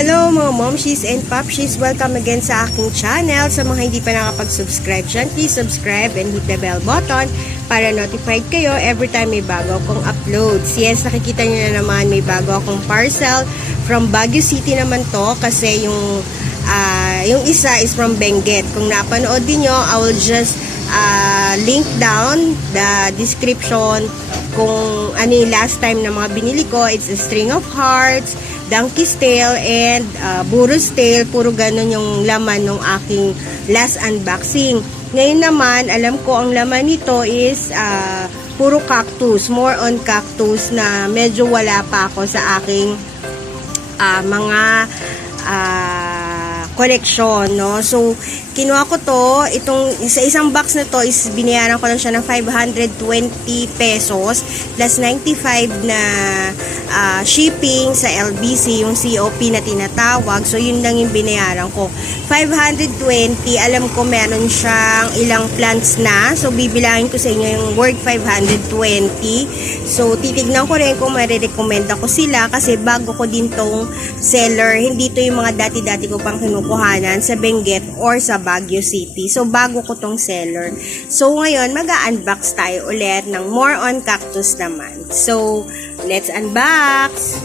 Hello mga momshies and popshies! Welcome again sa aking channel. Sa mga hindi pa nakapag-subscribe dyan, please subscribe and hit the bell button para notified kayo every time may bago akong uploads. Yes, nakikita nyo na naman may bago akong parcel from Baguio City naman to kasi yung isa is from Benguet. Kung napanood din nyo, I will just link down the description kung ano yung last time na mga binili ko. It's a string of hearts, donkey's tail, and burro's tail. Puro ganun yung laman ng aking last unboxing. Ngayon naman, alam ko ang laman nito is puro cactus. More on cactus na medyo wala pa ako sa aking mga collection, no? So, kinuha ko to, sa isang box na to is binayaran ko lang siya ng 520 pesos plus 95 na shipping sa LBC, yung COP na tinatawag. So, yun lang yung binayaran ko. 520, alam ko meron siyang ilang plants na. So, bibilangin ko sa inyo yung worth 520. So, titignan ko rin kung marirecommend ako sila kasi bago ko din tong seller. Hindi to yung mga dati-dati ko pang kinukuhanan sa Benguet or sa Baguio City. So, bago ko tong seller. So, ngayon, mag-unbox tayo ulit ng more on cactus naman. So, let's unbox!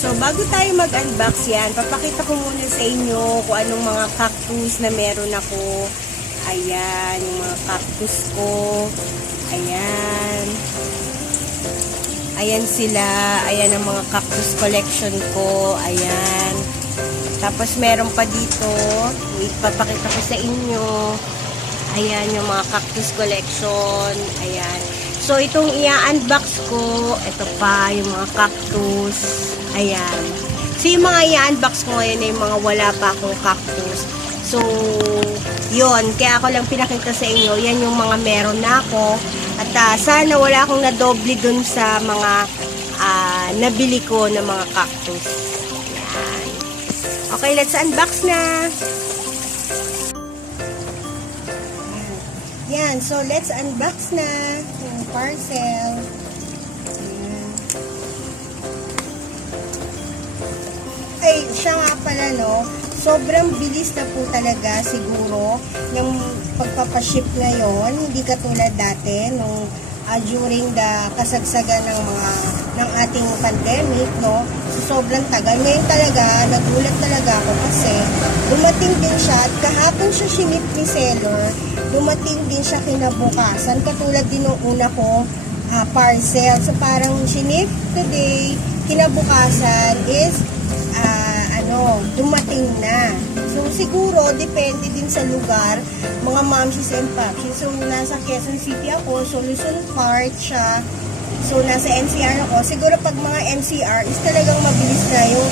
So, bago tayo mag-unbox yan, papakita ko muna sa inyo kung anong mga cactus na meron ako. Ayan, yung mga cactus ko. Ayan. Ayan sila. Ayan ang mga cactus collection ko. Ayan. Tapos, meron pa dito. Ipapakita ko sa inyo. Ayan, yung mga cactus collection. Ayan. So, itong i-unbox ko, ito pa, yung mga cactus. Ayan. So, yung mga i-unbox ko ngayon ay mga wala pa akong cactus. So, yun. Kaya ako lang pinakita sa inyo. Yan yung mga meron na ako. At sana wala akong nadoble dun sa mga nabili ko na mga cactus. Ayan. Okay, let's unbox na. Yan. So, let's unbox na yung parcel. Ay, siya nga pala, no? Sobrang bilis na po talaga siguro yung pagpapaship ngayon. Hindi katulad dati nung during the kasagsagan ng ating pandemic, no? So, sobrang tagal. Ngayon talaga, nagulat talaga ako kasi dumating din siya at kahapon siya sinip ni seller, dumating din siya kinabukasan. Katulad din nung una ko parcel. So, parang sinip today, kinabukasan is dumating na. So, siguro, depende din sa lugar, mga momshies and popshies. So, nasa Quezon City ako, so Luzon part siya. So, nasa NCR ako. Siguro, pag mga NCR, is talagang mabilis na yung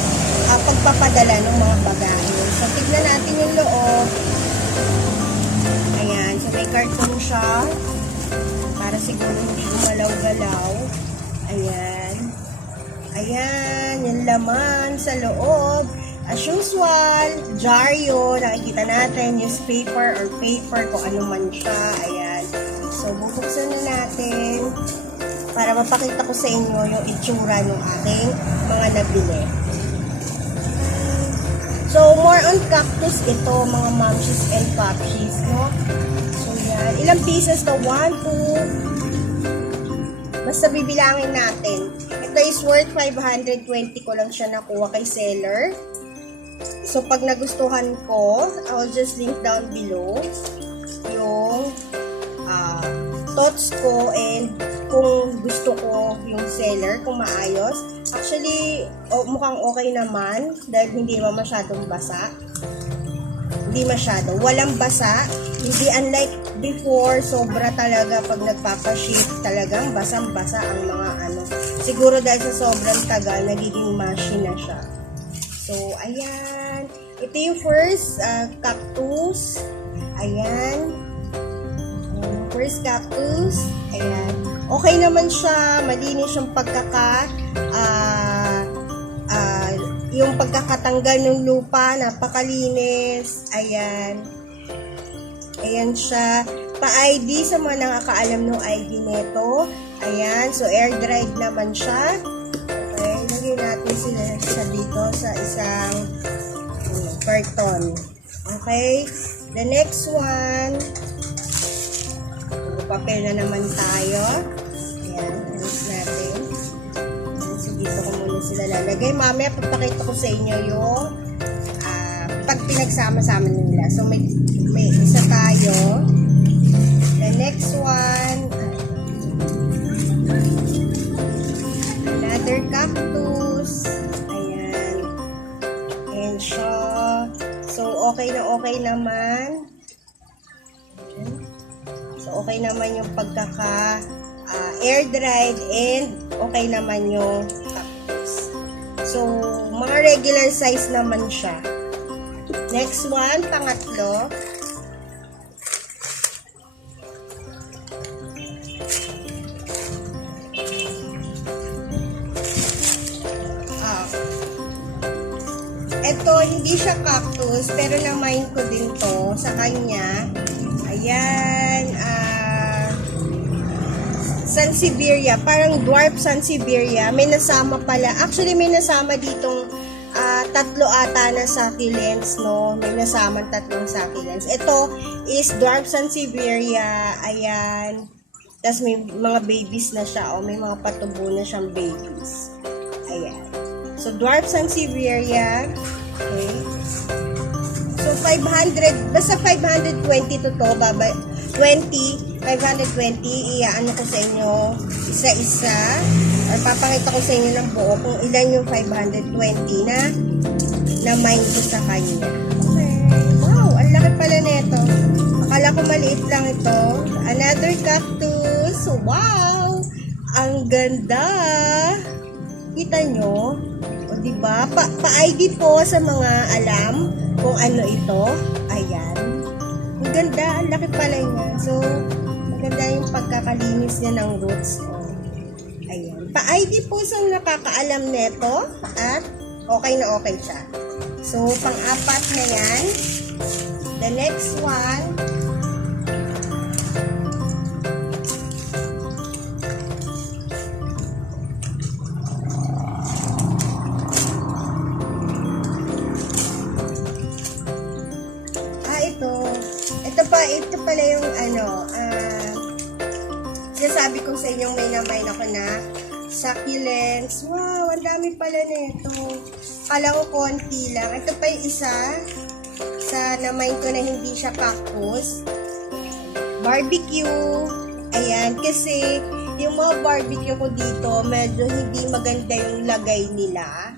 pagpapadala ng mga bagahe. So, tignan natin yung loob. Ayan. So, may carton siya. Para siguro hindi gumalaw-galaw. Ayan. Ayan. Yung laman sa loob. As usual, jar yun. Nakikita natin, newspaper or paper, kung ano man siya. Ayan. So, bubuksan na natin para mapakita ko sa inyo yung itsura ng aking mga nabili. So, more on cactus ito, mga momshies and popshies, no? So, yan. Ilang pieces to? 1, 2. Basta bibilangin natin. Ito is worth 520 ko lang siya nakuha kay seller. So, pag nagustuhan ko, I'll just link down below yung thoughts ko and kung gusto ko yung seller, kung maayos. Actually, mukhang okay naman dahil hindi naman masyadong basa. Hindi masyado. Walang basa. Hindi unlike before, sobra talaga pag nagpapaship, talagang basang-basa ang mga Siguro dahil sa sobrang tagal, nagiging mushy na siya. So, ayan. Ito yung first cactus. Ayan. First cactus. Ayan. Okay naman siya. Malinis yung yung pagkakatanggal ng lupa. Napakalinis. Ayan. Ayan siya. Pa-ID sa mga nakakaalam ng ID nito. Ayan. So, air dried naman siya. Okay. ilalagay natin sila sa dito sa isang carton. Okay? The next one, papel na naman tayo. Ayan, alis natin. So, dito ko muna sila lalagay. Mamaya, papakita ko sa inyo yung pag pinagsama-sama nila. So, may isa tayo. The next one, another cactus. Ayan. And siya. So, okay na okay naman. Ayan. So, okay naman yung pagkaka air dried and okay naman yung cactus. So, mga regular size naman siya. Next one, pangatlo. Ito, hindi siya cactus, pero na-mind ko din to sa kanya. Ayan, Sansevieria, parang dwarf Sansevieria. May nasama pala. Actually, may nasama ditong tatlo ata na succulents, no? May nasama tatlong succulents. Ito is dwarf Sansevieria. Ayan. Tapos may mga babies na siya, o may mga patubo na siyang babies. Ayan. So, dwarf Sansevieria. Okay. So, 500, basta 520 to 520, iaano ko sa inyo isa-isa, or papakita ko sa inyo ng buo kung ilan yung 520 na mine ko sa kanya. Okay. Wow, ang laki pala nito. Akala ko maliit lang ito. Another cactus. Wow! Ang ganda! Kita nyo? O, diba? Pa-ID po sa mga alam kung ano ito. Ayan. Ang ganda. Ang laki pala niya. So, maganda yung pagkakalinis niya ng roots. O, ayan. Pa-ID po sa nakakaalam nito. At okay na okay siya. So, pang-apat na yan. The next one. Ito pala yung sinasabi ko sa inyong may namay ako na succulents. Wow, ang dami pala nito. Kala ko konti lang. Ito pa yung isa sa namay ko na hindi siya cactus. Barbecue. Ayan, kasi yung mga barbecue ko dito, medyo hindi maganda yung lagay nila.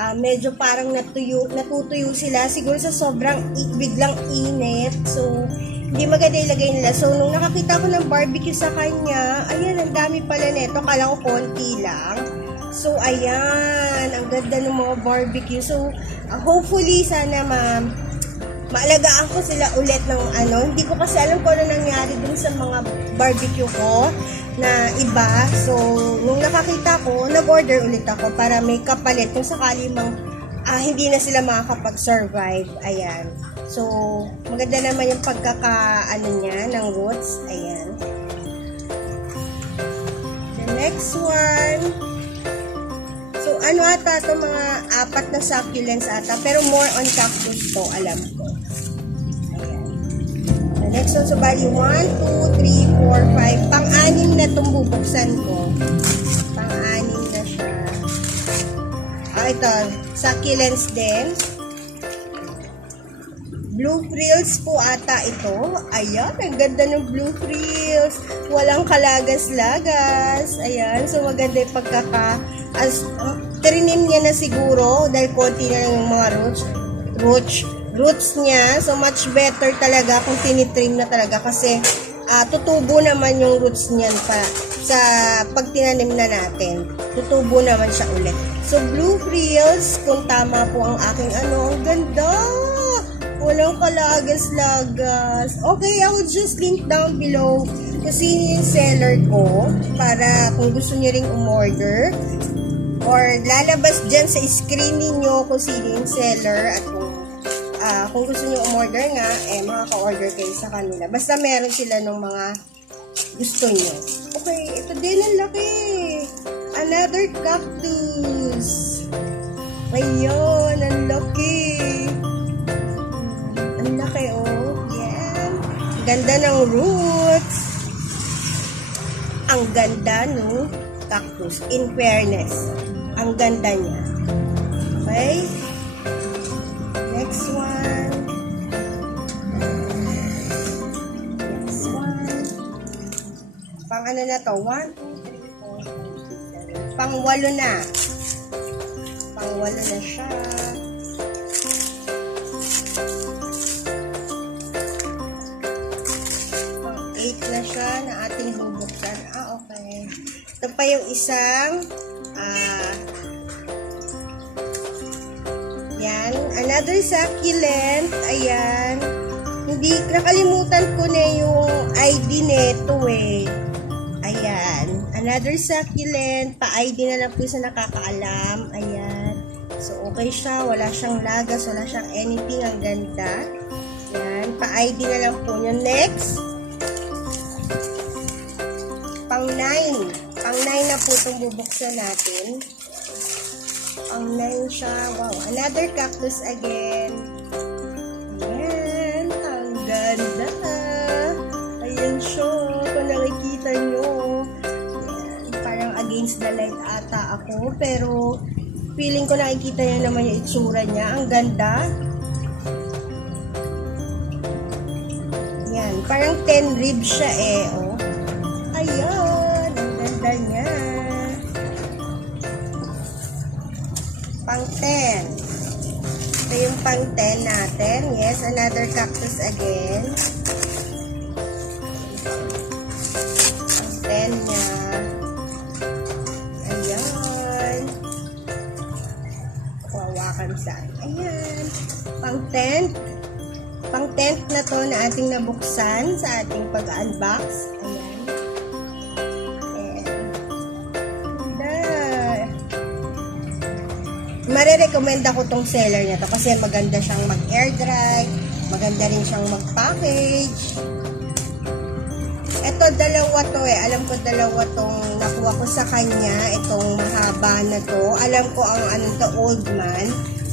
Medyo parang natutuyo sila siguro sa sobrang biglang init. So, hindi maganda ilagay nila. So, nung nakakita ko ng barbecue sa kanya, ayan, ang dami pala nito. Kala ko konti lang. So, ayan, ang ganda ng mga barbecue. So, hopefully, sana maalagaan ko sila ulit ng Hindi ko kasi alam kung ano nangyari dun sa mga barbecue ko na iba. So, nung nakakita ko, nag-order ulit ako para may kapalit kung sakali mang hindi na sila makakapag-survive. Ayan. So, maganda naman yung niya ng roots. Ayan. The next one. So, ata ito, mga 4 na succulents ata. Pero more on cactus to, alam ko. Ayan. The next one, so bali 1, 2, 3, 4, 5. Pang-anim na itong bubuksan ko. Pang-anim na siya. Ito, succulents din. Blue frills po ata ito. Ayan, ang ganda ng blue frills. Walang kalagas-lagas. Ayan, so maganda yung trinim niya na siguro dahil konti na lang yung mga roots niya. So much better talaga kung tinitrim na talaga kasi tutubo naman yung roots niyan sa pag tinanim na natin. Tutubo naman siya ulit. So blue frills, kung tama po ang aking ang ganda. Walang kalagas-lagas. Okay, I will just link down below kasi yung seller ko para kung gusto niyo ring umorder or lalabas dyan sa screen niyo kung sino yung seller at kung gusto niyo umorder nga, makaka-order kayo sa kanila. Basta meron sila ng mga gusto niyo. Okay, ito din ang laki. Another cactus. Ayun, ang laki. Ang laki, oh. Yan. Ganda ng roots. Ang ganda, no? Cactus. In fairness. Ang ganda niya. Okay? Next one. Next one. Pang ano na to? 1, 2, 3, 4, 5, 6, 7. Pang 8 na. Pang 8 na siya. Pang 8 na siya na ating bubuksan. Okay. Ito pa yung isang yan. Another succulent. Ayan. Hindi, nakalimutan ko na yung ID neto eh. Ayan. Another succulent. Pa-ID na lang po sa nakakaalam. Ayan. So, okay siya. Wala siyang lagas. Wala siyang anything. Ang ganda. Ayan. Pa-ID na lang po niya. Next. Pang 9. Pang 9 na po itong bubuksan natin. Pang 9 siya. Wow. Another cactus again. Ayan. Ang ganda. Ayan siya. Kung nakikita nyo. Ayan. Parang against the light ata ako. Pero feeling ko nakikita nyo naman yung itsura niya. Ang ganda. Ayan. Parang 10 ribs siya eh. Oh. Ayan. Ang ganda niya. Pang 10. Ito yung pang 10 natin. Yes, another cactus again. Pang 10 niya. Ayan. Wawakan saan. Ayan. Pang 10. Pang 10 na to na ating nabuksan sa ating pag-unbox. Ayan. Marirecommend ako tong seller na to kasi maganda siyang mag-air dry, maganda rin siyang mag-package. Ito, dalawa to eh. Alam ko dalawa tong nakuha ko sa kanya. Itong mahaba na to. Alam ko ang ano to, old man.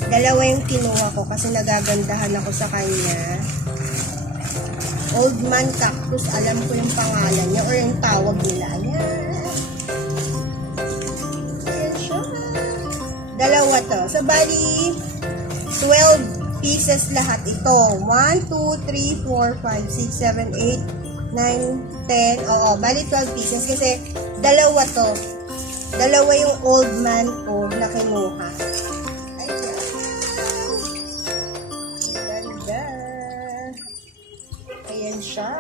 Dalawa yung kinuha ko kasi nagagandahan ako sa kanya. Old man cactus. Alam ko yung pangalan niya or yung tawag nila. Ayan. Dalawa to. So, bali, 12 pieces lahat ito. 1, 2, 3, 4, 5, 6, 7, 8, 9, 10. Oo, bali 12 pieces kasi dalawa to. Dalawa yung old man ko na kinuha. Ayan. Ganda. Ayan siya.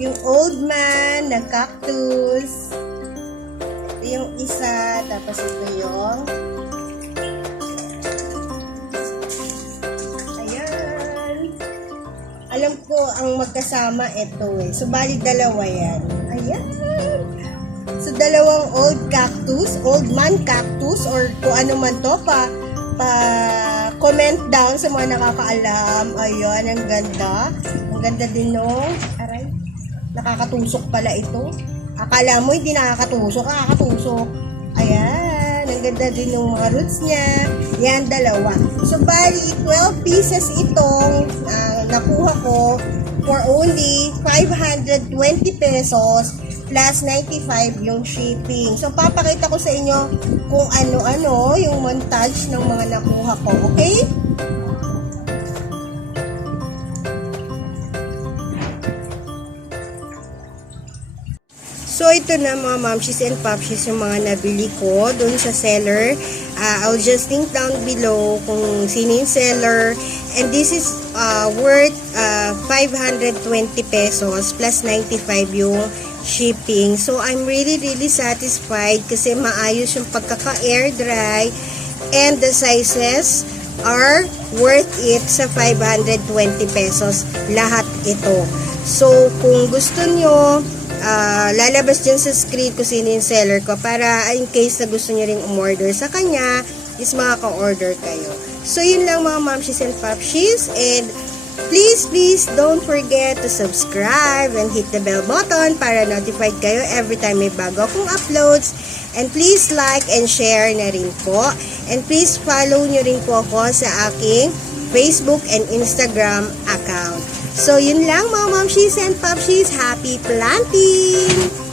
Yung old man na cactus. Ito yung isa. Tapos ito yung alam ko ang magkasama ito eh. So, bali dalawa yan. Ayan. So, dalawang old cactus, old man cactus, or kung ano man to, comment down sa mga nakakaalam. Ayan, ang ganda. Ang ganda din no. Aray, nakakatusok pala ito. Akala mo hindi nakakatusok, nakakatusok. Ayan, ang ganda din ng mga roots niya. Yan, dalawa. So, bali, 12 pieces itong nakuha ko for only 520 pesos plus 95 yung shipping. So, papakita ko sa inyo kung ano-ano yung montage ng mga nakuha ko. Okay? So, ito na mga mamshis and popshis yung mga nabili ko dun sa seller. I'll just link down below kung sino yung seller. And this is worth 520 pesos plus 95 yung shipping. So, I'm really satisfied kasi maayos yung pagkaka-air dry and the sizes are worth it sa 520 pesos lahat ito. So, kung gusto nyo, lalabas dyan sa screen kung sino yung seller ko para in case na gusto nyo ring umorder sa kanya is makaka-order kayo. So, yun lang mga mamshis and popshis, and Please don't forget to subscribe and hit the bell button para notified kayo every time may bago akong uploads. And please like and share na rin po. And please follow nyo rin po ako sa aking Facebook and Instagram account. So, yun lang mga momshies and popshies. Happy planting!